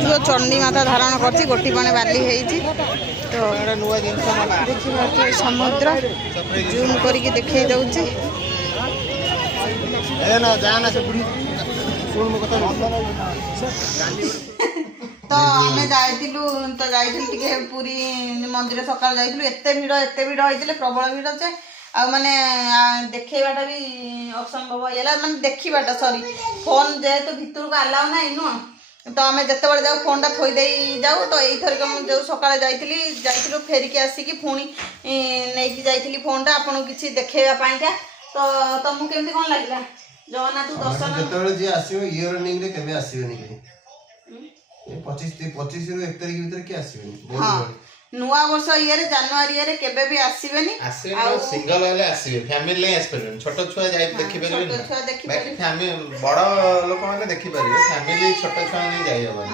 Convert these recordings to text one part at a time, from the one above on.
जो चंडी माता धारण कर गोटी पाने बाली तो देखिए समुद्र जूम करके देखे दौची तो आम जाइलु तो जाइए पूरी मंदिर सकाल जाइलु एते भिड़ होते प्रबल भिड़ से आ माने देखा भी असंभव है माने देखा सॉरी फोन जेहेतु भितर को अलाउ ना नुह तो आम जिते बड़े जाऊ फोन टा थोई दे जाऊ तो यही थरिक जो सका जाइलु फेरिकी आसिकी पुणी नहीं जाइली फोन टा आपन किसी देखा तो तुमको केमती कौन लगे जगन्नाथ दर्शन जी आसीबो इयर रनिंग रे केबे आसीबेनी के 25 रु 1 तारिख भीतर के आसीबेनी हां नुआ वर्ष इयर जनवरी इयर केबे भी आसीबेनी आ सिंगल वाले आसीबे फैमिली ले आसीबेनी छोटो छुआ जाई देखि परबेनी छोटो छुआ देखि परबेनी फैमिली बड़ लोक माने देखि परबे फैमिली छोटो छुआ नहीं जाई हबनी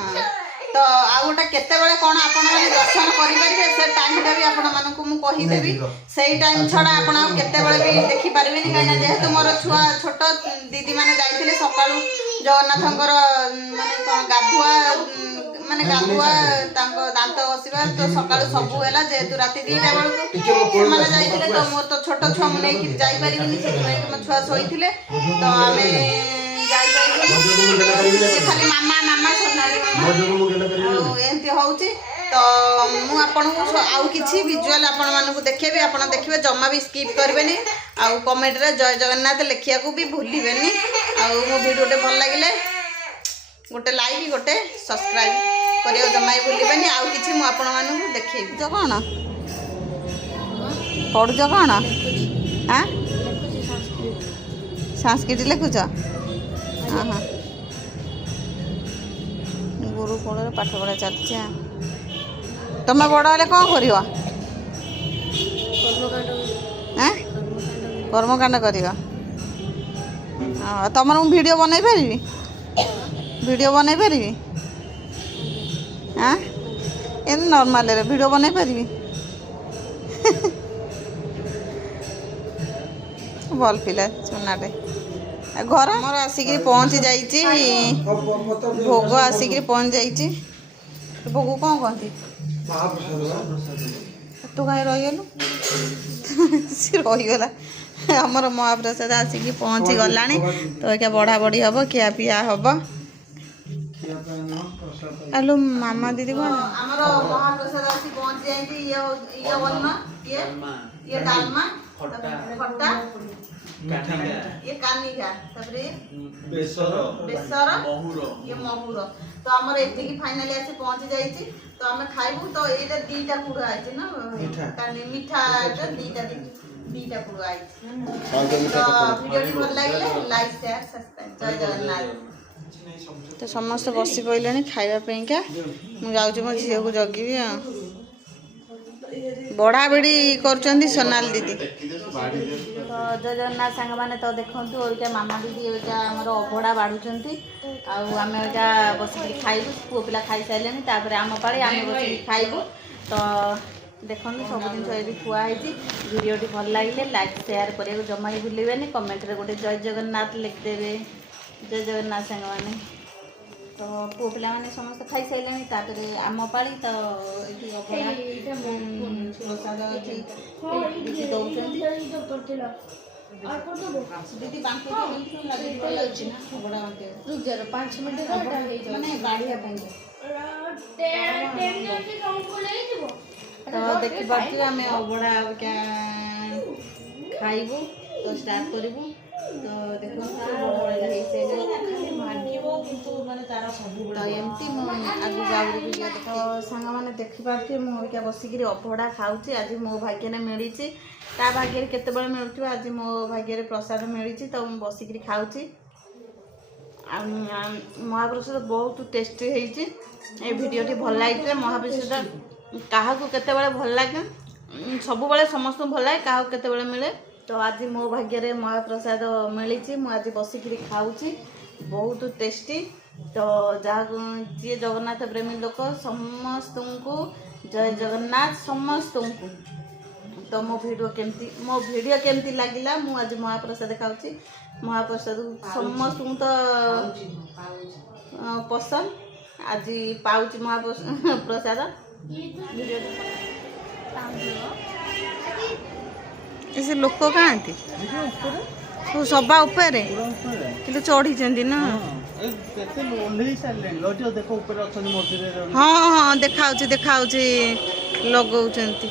तो आ गोटा केते बेले कोन आपन माने दर्शन करि परिबे से टाइम टा भी आपन मानकु मु कहि देबी सेही टाइम छडा आपन केते बेले भी देखि परिबेनी काना जेहेतु मोर छुआ छोटो दीदी माने जाइथिले सकाळु जगन्नाथंकर माने कोन गाधुआ माने गाधुआ तांको दांत घसिबा तो सकाळु सबु हैला जेहेतु राती 2टा बेलु माने जाइथिले तो मोर तो छोटो छुआ मु नै कि जाई परिबेनी से मो छुआ सोइथिले तो आमे जाई परिबेनी खाली मामा मामा एमती होउची तो मु आपन आउ किछि विजुअल आपन मानकु देखेबी आपन देखिबे जम्मा भी स्किप करबेनी आउ कमेंट रे जय जगन्नाथ लिखिया को भी भूलिबेनी आउ मो वीडियो टे भल लागिले गोटे लाइक गोटे सब्सक्राइब करियो जम्मा ही भूलिबेनी आउ किछि मु आपन मानकु देखेबी जो कोन पढु जो कोन हां संस्कृत लिखुछ हां हां गुरुकुल पाठ पढ़ा चलती तुम बड़ हेल्ले कौन कर कर्मकांड कर तुम वीडियो बनई पारि वीडियो बनई पारि हाँ ए नॉर्मल वीडियो बनई पारि भल पिला चुनाटे घर मोर आसिक पहुँची जाइए भोग आसिक पहुँच जाइए भोग कौन कहती तू कहीं रहीगलु सी रहीगला आमर महाप्रसाद आसिक पहुँची गला तो क्या बढ़ा बढ़ी हम खिया पिया हम हेलो मामा दीदी कौन आमर महाप्रसाद आसी पहुँची जाइए ये डालमा खट्टा ये कानिका तबरे बेसर ये महुर तो हमर एति की फाइनली आसे पहुंच जाई छी तो हम खाइबू तो एटा दीटा पुरा आइ छी ना कानी मीठा तो दीटा पुरा आइ छी तो वीडियो भल लागले लाइक शेयर सब्सक्राइब जय जगन्नाथ तो समस्त बसी पइलेनी खाइबा पेंका मु जाउ छी मो झियो को जगिबी बढ़ा बेड़ी कर सोनाल दीदी तो जय जगन्नाथ सांग मैंने तो देखु ओरिका मामा दीदी ओरिका आमर अभड़ा बाढ़ुंट आम बस खाइबू पुओ पिला खाई सारे आम पाड़ी आम बस खाइबू तो देखो सब जिन थुआई वीडियो भल लगे लाइक शेयर करने जमा ही भूलें कमेंट रे गोटे जय जगन्नाथ लिखिदेवे जय जगन्नाथ सांग मैंने तो पुओ पिला माने समस्त खाई सारे आम पाड़ी तो प्रसाद दीदी 5 मिनट तो देखी पार्टी आम अबड़ा खाइबू तो स्टार्ट करूँ तो देखो एमती तो सांग मैंने देखिपारे मुझे बसिक अभड़ा खाऊँ आज मो भाग्य मिली ता भाग्य केत मिलूँ आज मो भाग्य प्रसाद मिली तो मुझे बसिक खाऊँ महाप्रसाद बहुत टेस्टी होती भिडियोटी भल लगे महाप्रसाद क्या केत भल लगे सब समस्त भल लगे क्या केत मिले तो आज मो भाग्य महाप्रसाद मिली मुझे बसिक खाऊँ बहुत टेस्टी तो जहाँ जी जगन्नाथ प्रेमी लोक समस्त को जय जगन्नाथ समस्त को तो मो वीडियो केमती लगिला मुझे महाप्रसाद खाऊँ महाप्रसाद समस्त तो ପସନ୍ଦ ଆଜି ପାଉଛି ମହାପ୍ରସାଦ। ସେ ଲୋକ କାହାନ୍ତି ସବା ଉପରେ କିନ୍ତୁ ଚଢିଛନ୍ତି ନା? ହଁ ହଁ ଦେଖାଉଛି ଦେଖାଉଛି ଲଗଉଛନ୍ତି।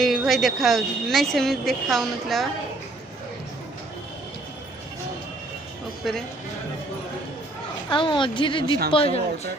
ଏଇ ଭାଇ ଦେଖାଉଛି ନାଇଁ ସେମିତି ଦେଖାଉନଥିଲା ଉପରେ ଆଉ ମଝିରେ ଦୀପ ଯାଉଛି।